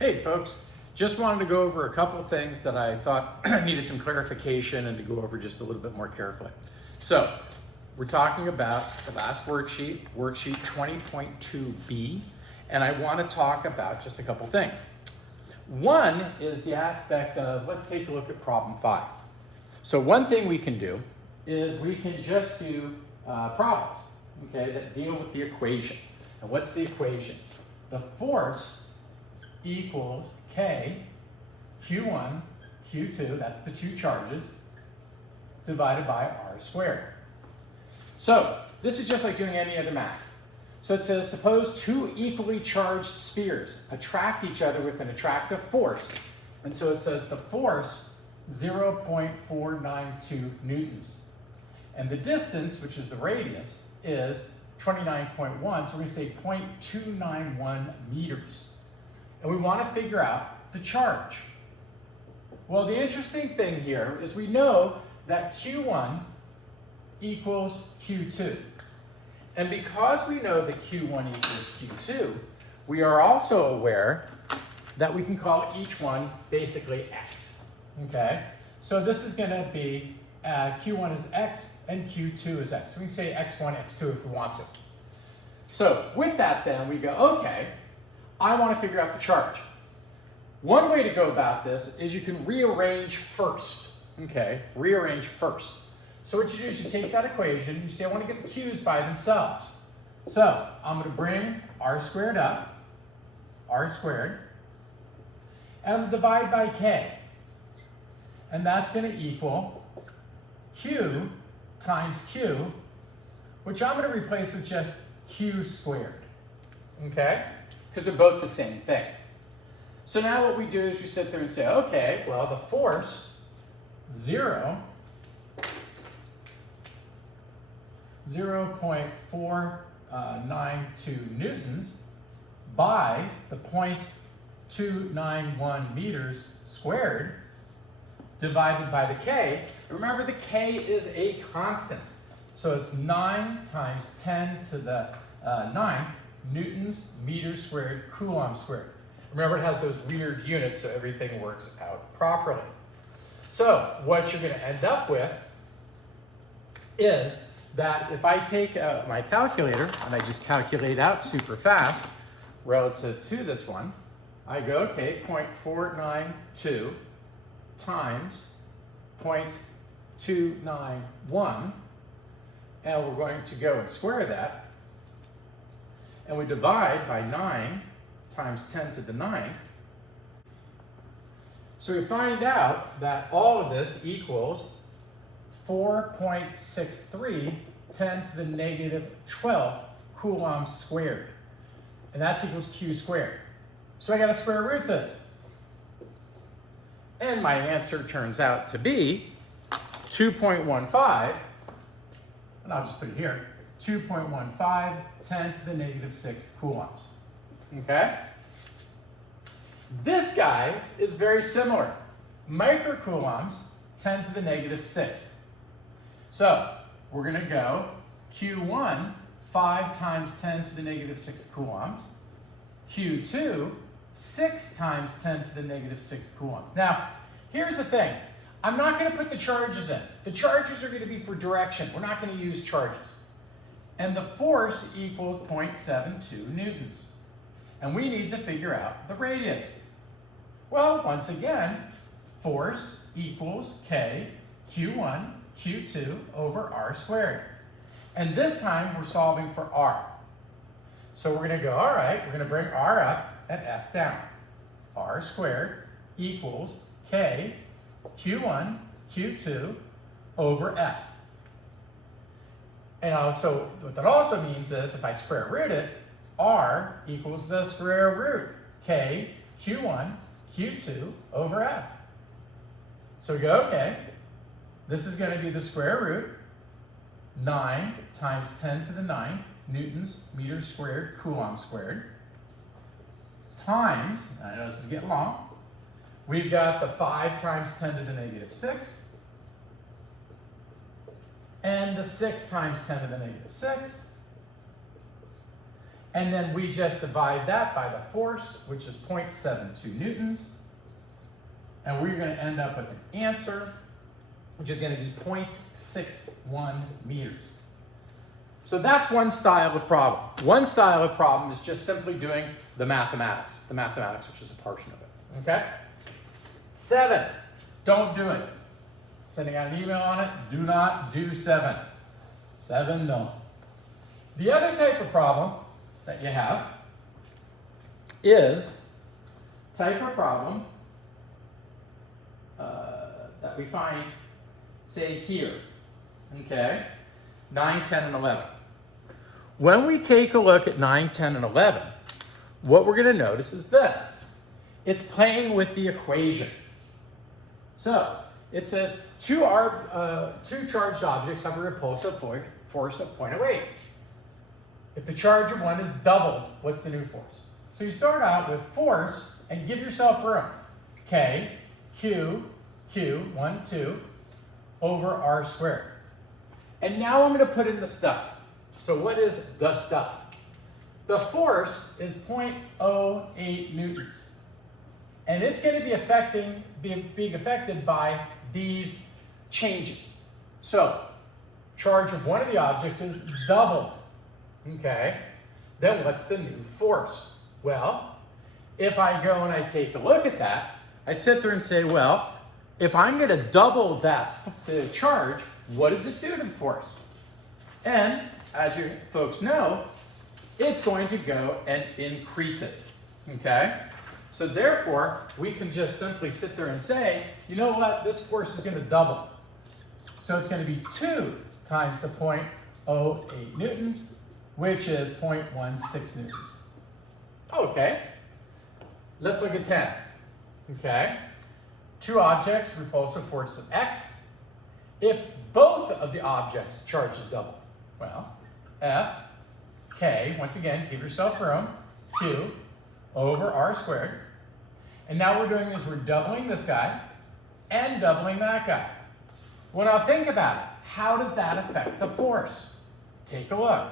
Hey folks, just wanted to go over a couple things that I thought needed some clarification and to go over just a little bit more carefully. So, we're talking about the last worksheet, worksheet 20.2b, and I want to talk about just a couple things. One is the aspect of, let's take a look at problem 5. So one thing we can do is we can just do problems, okay, that deal with the equation. And what's the equation? The force equals K, Q1, Q2, that's the two charges, divided by R squared. So this is just like doing any other math. So it says, suppose two equally charged spheres attract each other with an attractive force. And so it says the force, 0.492 newtons. And the distance, which is the radius, is 29.1, so we're going to say 0.291 meters. And we want to figure out the charge. Well, the interesting thing here is we know that Q1 equals Q2. And because we know that Q1 equals Q2, we are also aware that we can call each one basically X, okay? So this is going to be Q1 is X and Q2 is X. So we can say X1, X2 if we want to. So with that then, we go, okay, I want to figure out the charge. One way to go about this is you can rearrange first, okay? Rearrange first. So what you do is you take that equation, you say, I want to get the Q's by themselves. So I'm going to bring R squared up, R squared, and divide by K. And that's going to equal Q times Q, which I'm going to replace with just Q squared, okay? Because they're both the same thing. So now what we do is we sit there and say, okay, well, the force, 0.492 newtons by the 0.291 meters squared divided by the K. Remember, the K is a constant. So it's 9 times 10 to the 9th newtons, meters squared, coulomb squared. Remember, it has those weird units, so everything works out properly. So what you're going to end up with is that if I take my calculator and I just calculate out super fast relative to this one, I go, okay, 0.492 times 0.291, and we're going to go and square that, and we divide by 9 times 10 to the 9th. So we find out that all of this equals 4.63 10 to the negative 12 coulombs squared. And that equals Q squared. So I got to square root this. And my answer turns out to be 2.15, and I'll just put it here, 2.15 10 to the negative 6 coulombs. Okay? This guy is very similar. Microcoulombs 10 to the negative 6th. So we're going to go Q1, 5 times 10 to the negative 6 coulombs. Q2, 6 times 10 to the negative 6 coulombs. Now, here's the thing. I'm not going to put the charges in. The charges are going to be for direction. We're not going to use charges. And the force equals 0.72 newtons. And we need to figure out the radius. Well, once again, force equals K, Q1, Q2 over R squared. And this time we're solving for R. So we're going to go, all right, we're going to bring R up and F down. R squared equals K, Q1, Q2 over F. And also, what that also means is if I square root it, R equals the square root, K, Q1, Q2 over F. So we go, okay, this is going to be the square root, 9 times 10 to the 9th, newtons, meters squared, coulomb squared, times, I know this is getting long, we've got the 5 times 10 to the negative 6, and the 6 times 10 to the negative 6, And then we just divide that by the force, which is 0.72 newtons. And we're going to end up with an answer, which is going to be 0.61 meters. So that's one style of problem. One style of problem is just simply doing the mathematics, which is a portion of it, okay? 7, don't do it. Sending out an email on it, do not do 7. 7, no. The other type of problem that you have is type of problem that we find, say, here, okay? 9, 10, and 11. When we take a look at 9, 10, and 11, what we're going to notice is this. It's playing with the equation. So it says two charged objects have a repulsive force of 0.08. If the charge of one is doubled, what's the new force? So you start out with force and give yourself room. K, Q, 1, 2, over R squared. And now I'm going to put in the stuff. So what is the stuff? The force is 0.08 newtons. And it's going to be being affected by these changes. So charge of one of the objects is doubled. Okay, then what's the new force? Well, if I go and I take a look at that, I sit there and say, well, if I'm going to double the charge, what does it do to the force? And as you folks know, it's going to go and increase it. Okay, so therefore, we can just simply sit there and say, you know what, this force is going to double. So it's going to be 2 times the 0.08 newtons, which is 0.16 newtons. Okay, let's look at 10. Okay, 2 objects, repulsive force of X. If both of the objects' charge is doubled, well, F, K, once again, give yourself room, Q, over R squared. And now we're doing is we're doubling this guy and doubling that guy. Well, now think about it. How does that affect the force? Take a look.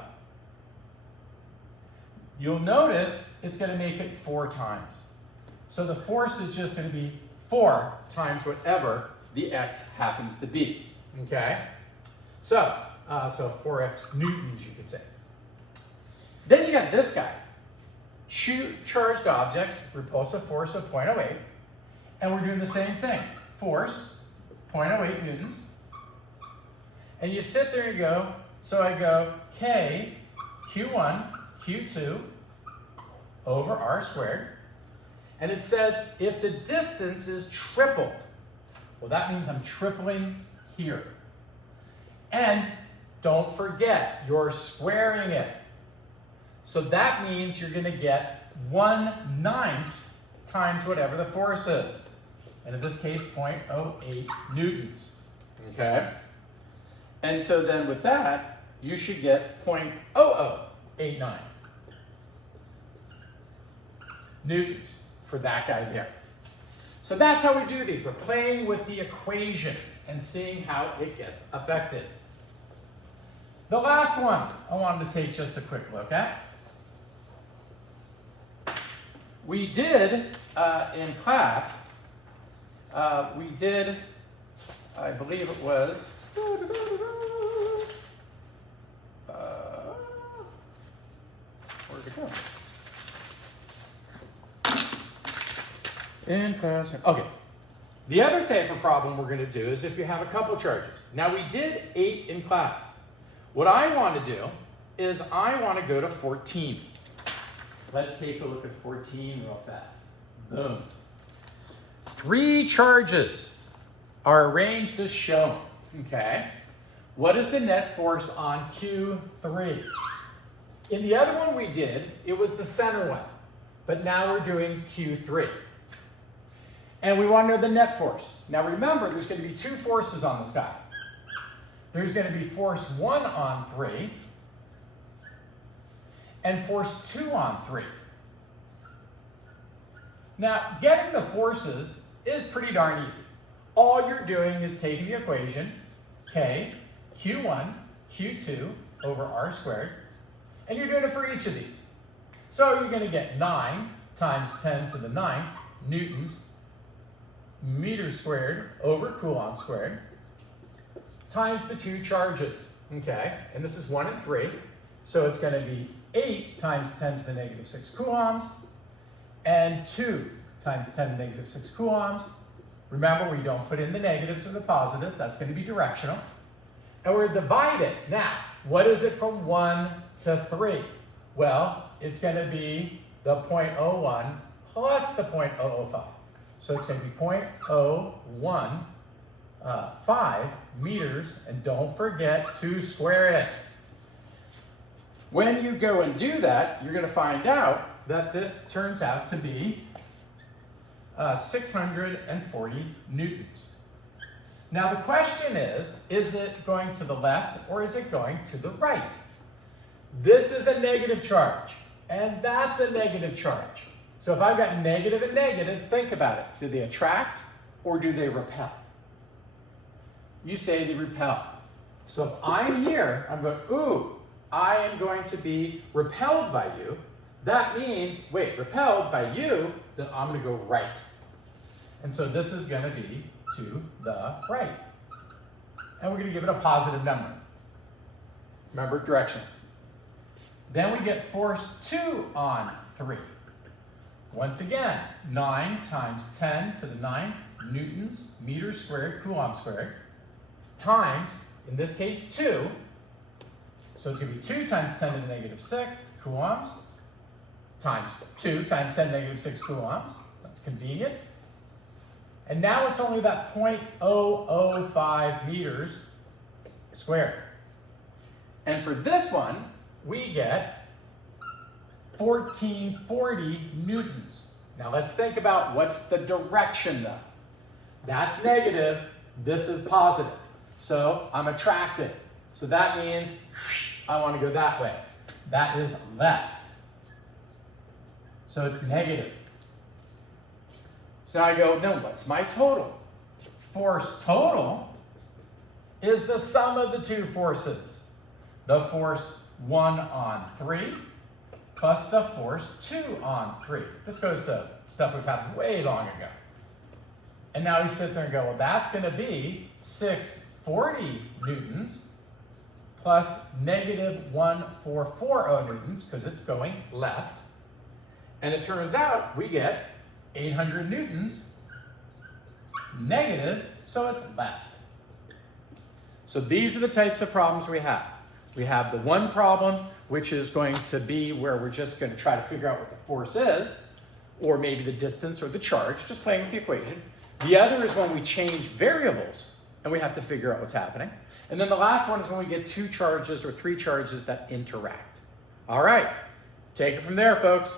You'll notice it's going to make it 4 times. So the force is just going to be 4 times whatever the X happens to be. Okay? So 4x newtons, you could say. Then you got this guy. Charged objects, repulsive force of 0.08. And we're doing the same thing. Force, 0.08 newtons. And you sit there and you go, so I go K, Q1, Q2, over R squared. And it says if the distance is tripled, well, that means I'm tripling here. And don't forget, you're squaring it. So that means you're going to get 1/9 times whatever the force is. And in this case, 0.08 newtons. Okay? And so then with that, you should get 0.0089 newtons for that guy there. So that's how we do these. We're playing with the equation and seeing how it gets affected. The last one I wanted to take just a quick look at. We did, in class, I believe it was, where'd it go? In class, okay. The other type of problem we're going to do is if you have a couple charges. Now we did 8 in class. What I want to do is I want to go to 14. Let's take a look at 14 real fast. Boom. 3 charges are arranged as shown, okay? What is the net force on Q3? In the other one we did, it was the center one, but now we're doing Q3. And we want to know the net force. Now remember, there's going to be 2 forces on this guy. There's going to be force 1 on 3 and force 2 on 3. Now, getting the forces is pretty darn easy. All you're doing is taking the equation, K, Q1, Q2 over R squared, and you're doing it for each of these. So you're going to get 9 times 10 to the 9 newtons meters squared over coulomb squared times the two charges, okay? And this is 1 and 3. So it's going to be 8 times 10 to the negative 6 coulombs and 2 times 10 to the negative 6 coulombs. Remember, we don't put in the negatives or the positives. That's going to be directional. And we're divided. Now, what is it from 1 to 3? Well, it's going to be the 0.01 plus the 0.005. So it's going to be 0.015 meters, and don't forget to square it. When you go and do that, you're going to find out that this turns out to be 640 newtons. Now the question is it going to the left or is it going to the right? This is a negative charge, and that's a negative charge. So if I've got negative and negative, think about it. Do they attract or do they repel? You say they repel. So if I'm here, I'm going, ooh, I am going to be repelled by you. That means, wait, repelled by you, then I'm going to go right. And so this is going to be to the right. And we're going to give it a positive number. Remember, direction. Then we get force 2 on 3. Once again, 9 times 10 to the 9 newtons meters squared, coulomb squared, times, in this case, 2. So it's going to be 2 times 10 to the negative 6 coulombs, times 2 times 10 to the negative 6 coulombs. That's convenient. And now it's only that 0.005 meters squared. And for this one, we get 1440 newtons. Now let's think about what's the direction though. That's negative, this is positive. So I'm attracted. So that means I want to go that way. That is left. So it's negative. So I go, no, what's my total? Force total is the sum of the two forces. The force 1 on 3 plus the force 2 on 3. This goes to stuff we've had way long ago. And now we sit there and go, well, that's going to be 640 newtons plus negative 1440 newtons, because it's going left. And it turns out we get 800 newtons negative, so it's left. So these are the types of problems we have. We have the one problem, which is going to be where we're just going to try to figure out what the force is, or maybe the distance or the charge, just playing with the equation. The other is when we change variables and we have to figure out what's happening. And then the last one is when we get 2 charges or 3 charges that interact. All right, take it from there, folks.